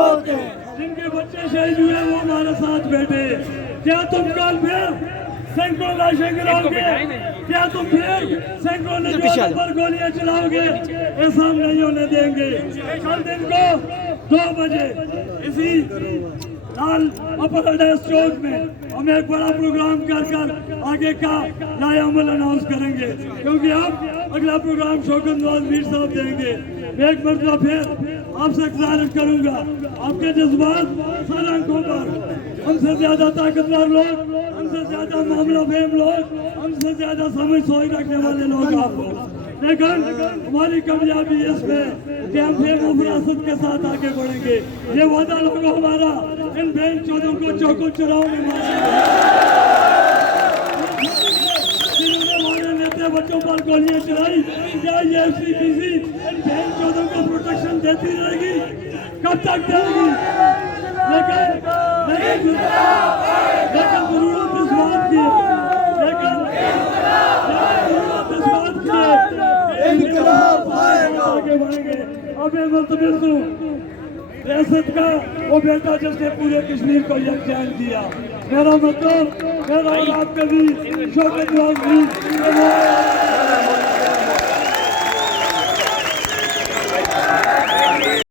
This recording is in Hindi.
होते हैं। जिनके बच्चे शहीद हुए वो हमारे साथ बैठे। क्या तुम कल फिर सैकड़ों लाशें गिराओगे? क्या तुम फिर सैकड़ों नौजवानों पर गोलियां चलाओगे? ऐसा हम नहीं होने देंगे। कल दिन को 2 बजे इसी लाल अपर अडेस चौक में हम एक बड़ा प्रोग्राम कर आगे का लाए अमल अनाउंस करेंगे, क्योंकि अब अगला प्रोग्राम शौकत नवाज मीर साहब देंगे। मैं एक मरतबा फिर आपसे गुजारिश करूंगा, आपके जज्बात सर आंखों पर, हमसे ज्यादा ताकतवर लोग, हमसे ज्यादा मामला फेम लोग, हमसे ज्यादा समझ सोच रखने वाले लोग आप लोग, लेकिन हमारी कामयाबी इसमें कि हम फेम और विरासत के साथ आगे बढ़ेंगे। ये वादा लोगों हमारा इन बेन चौधों को चौको चुराव में मारेंगे। जिन्होंने हमारे नेता बच्चों पर गोलियां चलाई, क्या ये FCPC इन बेन चौधों को प्रोटेक्शन देती रहेगी? कब तक देगी? लेकिन जरूरत इस बात की है, आगे बढ़ेंगे। अब मैं मुल्तमिस हूँ रियासत का वो बेटा जिसने पूरे कश्मीर को यकजान किया, मेरा मतलब मेरा और आपका भी शौकत नवाज